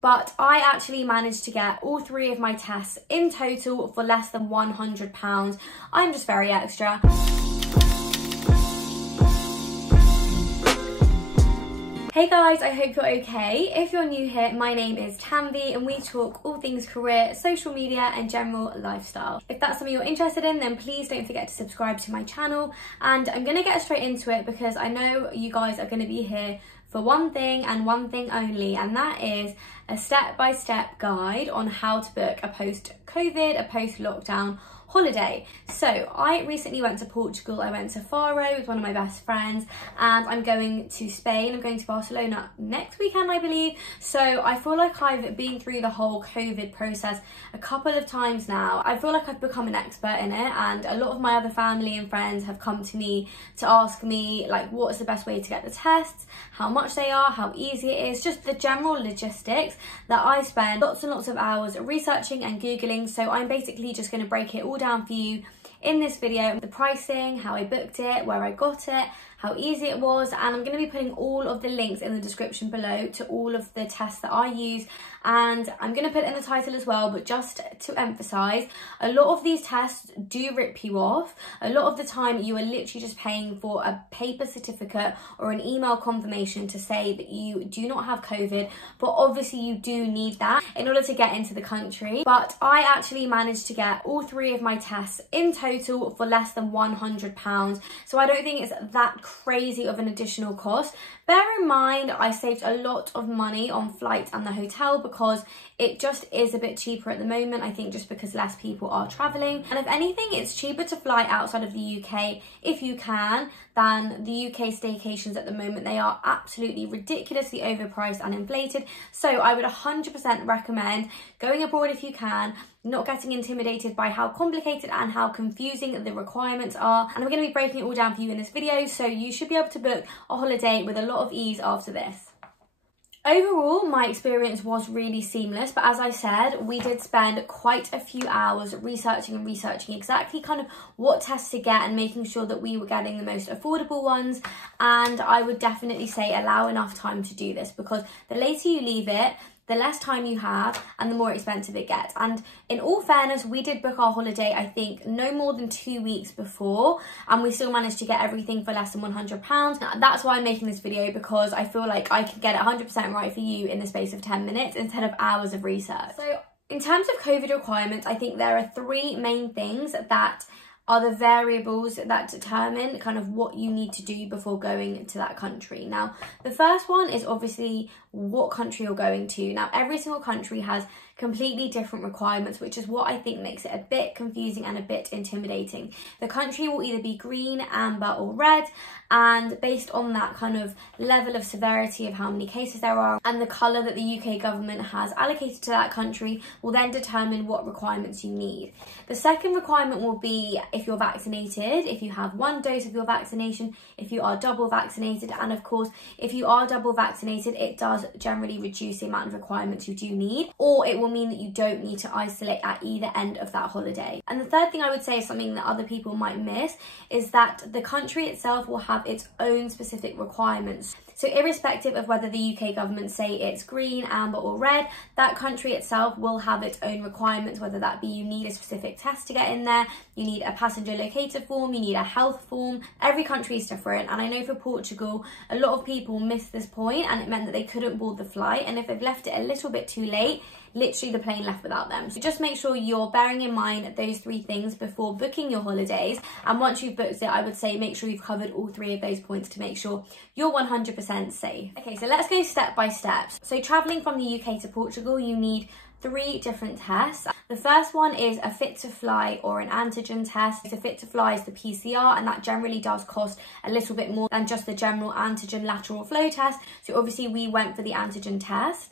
But I actually managed to get all 3 of my tests in total for less than £100. I'm just very extra. Hey guys, I hope you're okay. If you're new here, my name is Tanvi and we talk all things career, social media and general lifestyle. If that's something you're interested in, then please don't forget to subscribe to my channel. And I'm going to get straight into it because I know you guys are going to be here for one thing and one thing only, and that is a step-by-step guide on how to book a post-COVID, a post-lockdown holiday. So I recently went to Portugal. I went to Faro with one of my best friends, and I'm going to Spain. I'm going to Barcelona next weekend, I believe. So I feel like I've been through the whole COVID process a couple of times now. I feel like I've become an expert in it, and a lot of my other family and friends have come to me to ask me like what's the best way to get the tests, how much they are, how easy it is, just the general logistics that I spend lots and lots of hours researching and Googling. So I'm basically just going to break it all down for you in this video. The pricing, how I booked it, where I got it, how easy it was, and I'm going to be putting all of the links in the description below to all of the tests that I use, and I'm going to put it in the title as well. But just to emphasize, a lot of these tests do rip you off. A lot of the time you are literally just paying for a paper certificate or an email confirmation to say that you do not have COVID, but obviously you do need that in order to get into the country. But I actually managed to get all 3 of my tests in total for less than £100, so I don't think it's that crazy of an additional cost. Bear in mind, I saved a lot of money on flights and the hotel because it just is a bit cheaper at the moment, I think, just because less people are travelling. And if anything, it's cheaper to fly outside of the UK if you can than the UK staycations at the moment. They are absolutely ridiculously overpriced and inflated. So I would 100% recommend going abroad if you can, not getting intimidated by how complicated and how confusing the requirements are. And I'm going to be breaking it all down for you in this video, so you should be able to book a holiday with a lot of ease after this. Overall, my experience was really seamless, but as I said, we did spend quite a few hours researching exactly kind of what tests to get and making sure that we were getting the most affordable ones. And I would definitely say allow enough time to do this, because the later you leave it, the less time you have and the more expensive it gets. And in all fairness, we did book our holiday, I think, no more than 2 weeks before, and we still managed to get everything for less than £100. That's why I'm making this video, because I feel like I can get it 100% right for you in the space of 10 minutes instead of hours of research. So in terms of COVID requirements, I think there are 3 main things that are the variables that determine kind of what you need to do before going to that country. Now, the first one is obviously what country you're going to. Now, every single country has completely different requirements, which is what I think makes it a bit confusing and a bit intimidating. The country will either be green, amber or red, and based on that kind of level of severity of how many cases there are and the colour that the UK government has allocated to that country will then determine what requirements you need. The second requirement will be if you're vaccinated, if you have 1 dose of your vaccination, if you are double vaccinated, and of course if you are double vaccinated, it does generally reduce the amount of requirements you do need, or it will mean that you don't need to isolate at either end of that holiday. And the third thing I would say is something that other people might miss, is that the country itself will have its own specific requirements. So irrespective of whether the UK government say it's green, amber or red, that country itself will have its own requirements, whether that be you need a specific test to get in there, you need a passenger locator form, you need a health form. Every country is different, and I know for Portugal, a lot of people missed this point and it meant that they couldn't board the flight, and if they've left it a little bit too late, literally the plane left without them. So just make sure you're bearing in mind those 3 things before booking your holidays, and once you've booked it, I would say make sure you've covered all 3 of those points to make sure you're 100% safe. Okay, so let's go step by step. So traveling from the UK to Portugal, you need 3 different tests. The first one is a fit to fly or an antigen test. So fit to fly is the PCR, and that generally does cost a little bit more than just the general antigen lateral flow test. So obviously we went for the antigen test.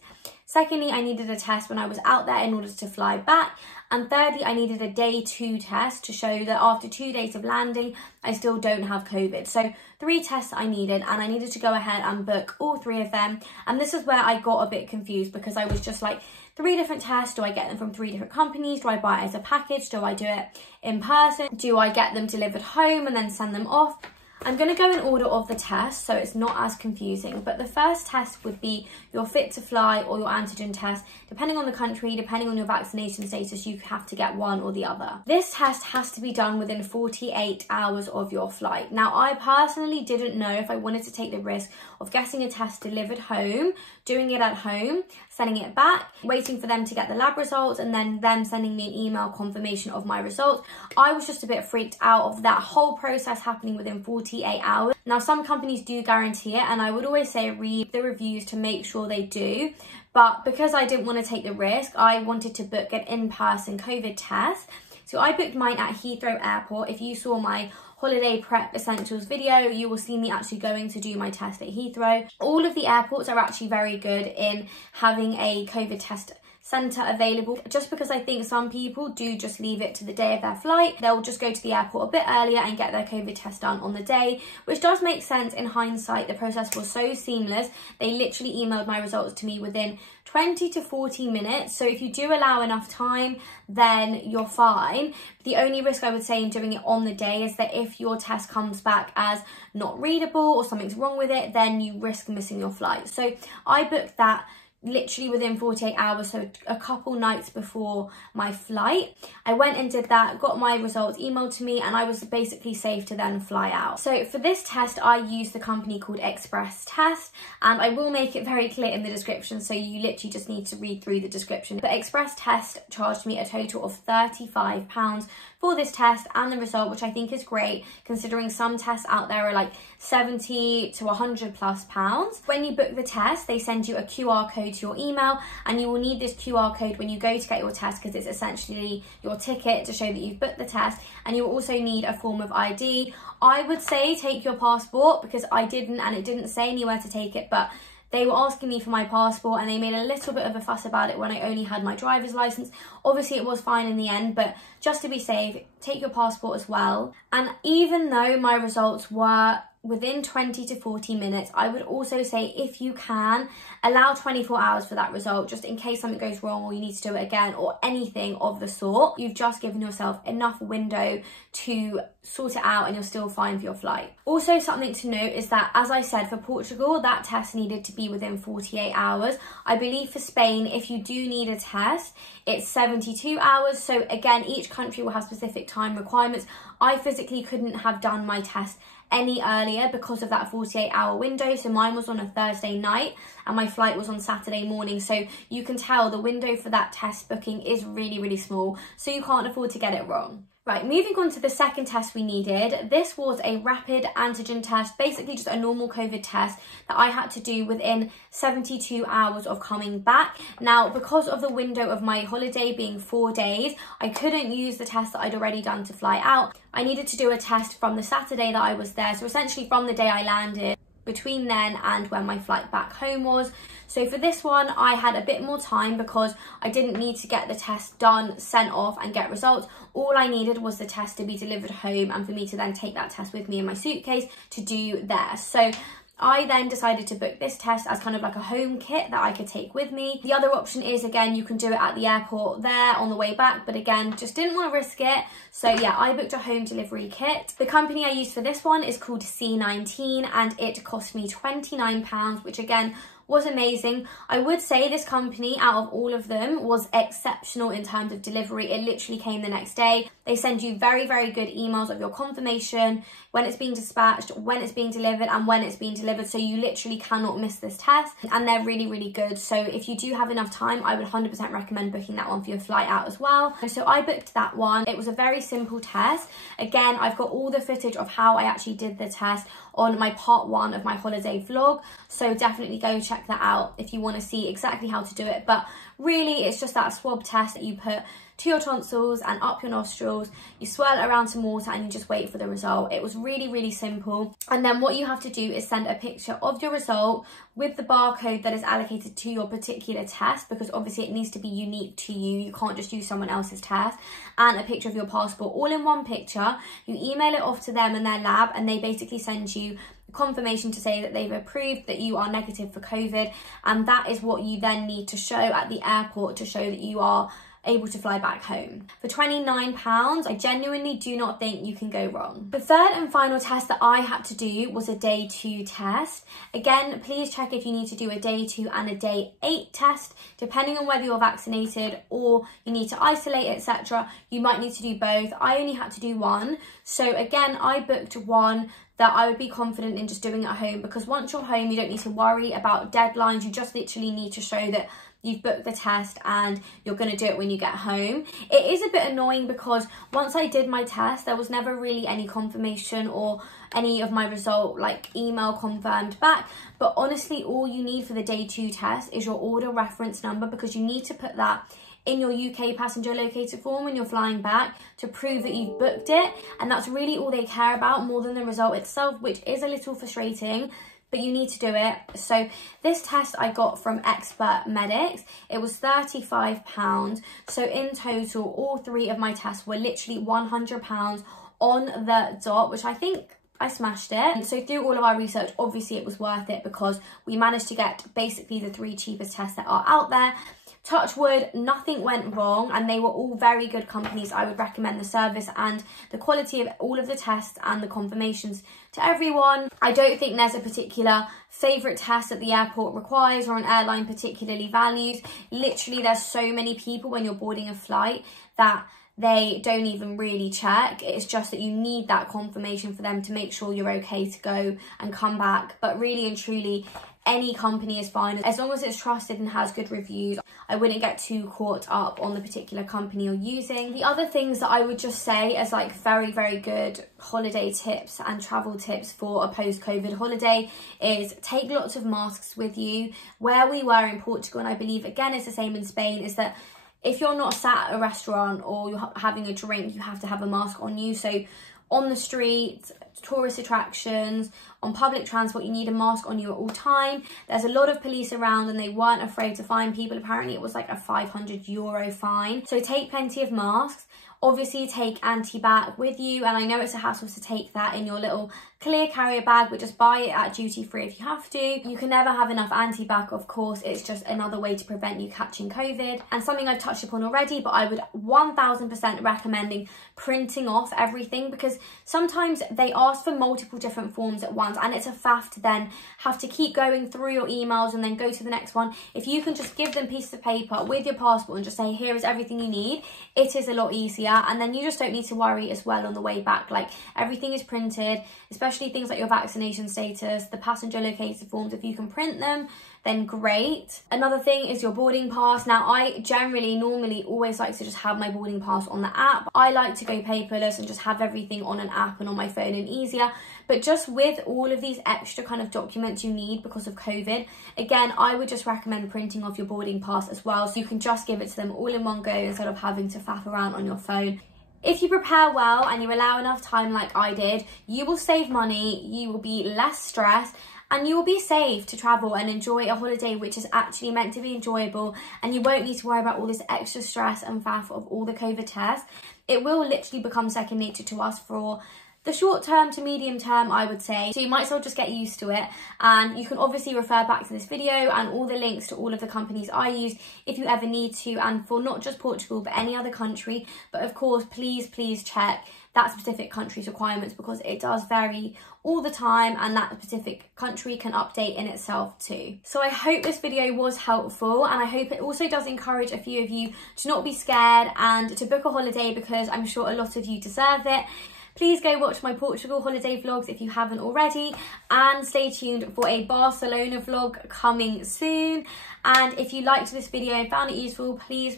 Secondly, I needed a test when I was out there in order to fly back. And thirdly, I needed a day 2 test to show that after 2 days of landing, I still don't have COVID. So 3 tests I needed, and I needed to go ahead and book all 3 of them. And this is where I got a bit confused, because I was just like, 3 different tests, do I get them from 3 different companies? Do I buy it as a package? Do I do it in person? Do I get them delivered home and then send them off? I'm going to go in order of the test so it's not as confusing, but the first test would be your fit to fly or your antigen test. Depending on the country, depending on your vaccination status, you have to get one or the other. This test has to be done within 48 hours of your flight. Now, I personally didn't know if I wanted to take the risk of getting a test delivered home, doing it at home, sending it back, waiting for them to get the lab results, and then them sending me an email confirmation of my results. I was just a bit freaked out of that whole process happening within 48 hours. Now, some companies do guarantee it, and I would always say read the reviews to make sure they do. But because I didn't want to take the risk, I wanted to book an in-person COVID test. So I booked mine at Heathrow Airport. If you saw my holiday prep essentials video, you will see me actually going to do my test at Heathrow. All of the airports are actually very good in having a COVID test centre available, just because I think some people do just leave it to the day of their flight. They'll just go to the airport a bit earlier and get their COVID test done on the day, which does make sense in hindsight. The process was so seamless. They literally emailed my results to me within 20 to 40 minutes. So if you do allow enough time, then you're fine. The only risk I would say in doing it on the day is that if your test comes back as not readable or something's wrong with it, then you risk missing your flight. So I booked that literally within 48 hours, so a couple nights before my flight. I went and did that, got my results emailed to me, and I was basically safe to then fly out. So for this test, I used the company called xxxx Test, and I will make it very clear in the description, so you literally just need to read through the description. But xxxx Test charged me a total of £35 for this test and the result, which I think is great considering some tests out there are like 70 to 100 plus pounds. When you book the test, they send you a QR code to your email, and you will need this QR code when you go to get your test because it's essentially your ticket to show that you've booked the test, and you will also need a form of ID. I would say take your passport because I didn't, and it didn't say anywhere to take it, but they were asking me for my passport and they made a little bit of a fuss about it when I only had my driver's license. Obviously it was fine in the end, but just to be safe, take your passport as well. And even though my results were within 20 to 40 minutes, I would also say if you can, allow 24 hours for that result, just in case something goes wrong or you need to do it again or anything of the sort. You've just given yourself enough window to sort it out and you're still fine for your flight. Also, something to note is that, as I said, for Portugal, that test needed to be within 48 hours. I believe for Spain, if you do need a test, it's 72 hours. So again, each country will have specific time requirements. I physically couldn't have done my test any earlier because of that 48-hour window. So mine was on a Thursday night and my flight was on Saturday morning. So you can tell the window for that test booking is really, really small. So you can't afford to get it wrong. Right, moving on to the second test we needed. This was a rapid antigen test, basically just a normal COVID test that I had to do within 72 hours of coming back. Now, because of the window of my holiday being 4 days, I couldn't use the test that I'd already done to fly out. I needed to do a test from the Saturday that I was there, so essentially from the day I landed, between then and when my flight back home was. So for this one, I had a bit more time because I didn't need to get the test done, sent off and get results. All I needed was the test to be delivered home and for me to then take that test with me in my suitcase to do there. So I then decided to book this test as kind of like a home kit that I could take with me. The other option is, again, you can do it at the airport there on the way back, but again, just didn't want to risk it. So yeah, I booked a home delivery kit. The company I used for this one is called C19 and it cost me £29, which again, was amazing. I would say this company, out of all of them, was exceptional in terms of delivery. It literally came the next day. They send you very, very good emails of your confirmation, when it's being dispatched, when it's being delivered, and when it's being delivered. So you literally cannot miss this test, and they're really, really good. So if you do have enough time, I would 100% recommend booking that one for your flight out as well. And so I booked that one. It was a very simple test. Again, I've got all the footage of how I actually did the test on my part 1 of my holiday vlog, so definitely go check that out if you want to see exactly how to do it. But really, it's just that swab test that you put to your tonsils and up your nostrils, you swirl it around some water and you just wait for the result. It was really, really simple. And then what you have to do is send a picture of your result with the barcode that is allocated to your particular test, because obviously it needs to be unique to you. You can't just use someone else's test, and a picture of your passport all in one picture. You email it off to them in their lab and they basically send you confirmation to say that they've approved that you are negative for COVID, and that is what you then need to show at the airport to show that you are able to fly back home. For £29, I genuinely do not think you can go wrong. The third and final test that I had to do was a day 2 test. Again, please check if you need to do a day 2 and a day 8 test, depending on whether you're vaccinated or you need to isolate, etc. You might need to do both. I only had to do one. So again, I booked one that I would be confident in just doing at home, because once you're home, you don't need to worry about deadlines. You just literally need to show that you've booked the test and you're going to do it when you get home. It is a bit annoying because once I did my test, there was never really any confirmation or any of my result like email confirmed back. But honestly, all you need for the day 2 test is your order reference number, because you need to put that in your UK passenger locator form when you're flying back to prove that you've booked it. And that's really all they care about, more than the result itself, which is a little frustrating, but you need to do it. So this test I got from Expert Medics. It was £35. So in total, all 3 of my tests were literally £100 on the dot, which I think I smashed it. So through all of our research, obviously it was worth it, because we managed to get basically the 3 cheapest tests that are out there. Touch wood, nothing went wrong, and they were all very good companies. I would recommend the service and the quality of all of the tests and the confirmations to everyone. I don't think there's a particular favourite test that the airport requires or an airline particularly values. Literally, there's so many people when you're boarding a flight that they don't even really check. It's just that you need that confirmation for them to make sure you're okay to go and come back. But really and truly, any company is fine as long as it's trusted and has good reviews. I wouldn't get too caught up on the particular company you're using. The other things that I would just say as like very, very good holiday tips and travel tips for a post-COVID holiday is take lots of masks with you. Where we were in Portugal, and I believe again it's the same in Spain, is that if you're not sat at a restaurant or you're having a drink, you have to have a mask on you. So on the streets, tourist attractions, on public transport, you need a mask on you at all time. There's a lot of police around and they weren't afraid to fine people. Apparently it was like a €500 fine. So take plenty of masks. Obviously take anti-bac with you, and I know it's a hassle to take that in your little clear carrier bag, but just buy it at duty free if you have to. You can never have enough anti-bac, of course. It's just another way to prevent you catching COVID, and something I've touched upon already, but I would 1000% recommending printing off everything, because sometimes they ask for multiple different forms at once and it's a faff to then have to keep going through your emails and then go to the next one. If you can just give them pieces of paper with your passport and just say, here is everything you need, it is a lot easier, and then you just don't need to worry as well on the way back. Like, everything is printed, especially things like your vaccination status, the passenger locator forms. If you can print them, then great. Another thing is your boarding pass. Now, I normally always like to just have my boarding pass on the app. I like to go paperless and just have everything on an app and on my phone and easier. But just with all of these extra kind of documents you need because of COVID, again, I would just recommend printing off your boarding pass as well, so you can just give it to them all in one go instead of having to faff around on your phone. If you prepare well and you allow enough time like I did, you will save money, you will be less stressed, and you will be safe to travel and enjoy a holiday which is actually meant to be enjoyable, and you won't need to worry about all this extra stress and faff of all the COVID tests. It will literally become second nature to us for the short term to medium term, I would say. So you might as well just get used to it. And you can obviously refer back to this video and all the links to all of the companies I use if you ever need to, and for not just Portugal, but any other country. But of course, please check that specific country's requirements, because it does vary all the time and that specific country can update in itself too. So I hope this video was helpful, and I hope it also does encourage a few of you to not be scared and to book a holiday, because I'm sure a lot of you deserve it. Please go watch my Portugal holiday vlogs if you haven't already, and stay tuned for a Barcelona vlog coming soon. And if you liked this video and found it useful, please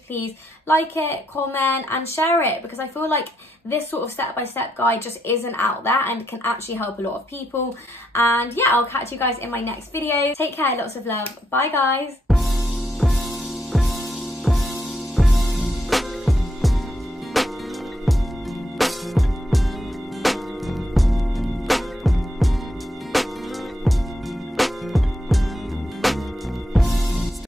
like it, comment and share it, because I feel like this sort of step-by-step guide just isn't out there and can actually help a lot of people. And yeah, I'll catch you guys in my next video. Take care, lots of love. Bye guys.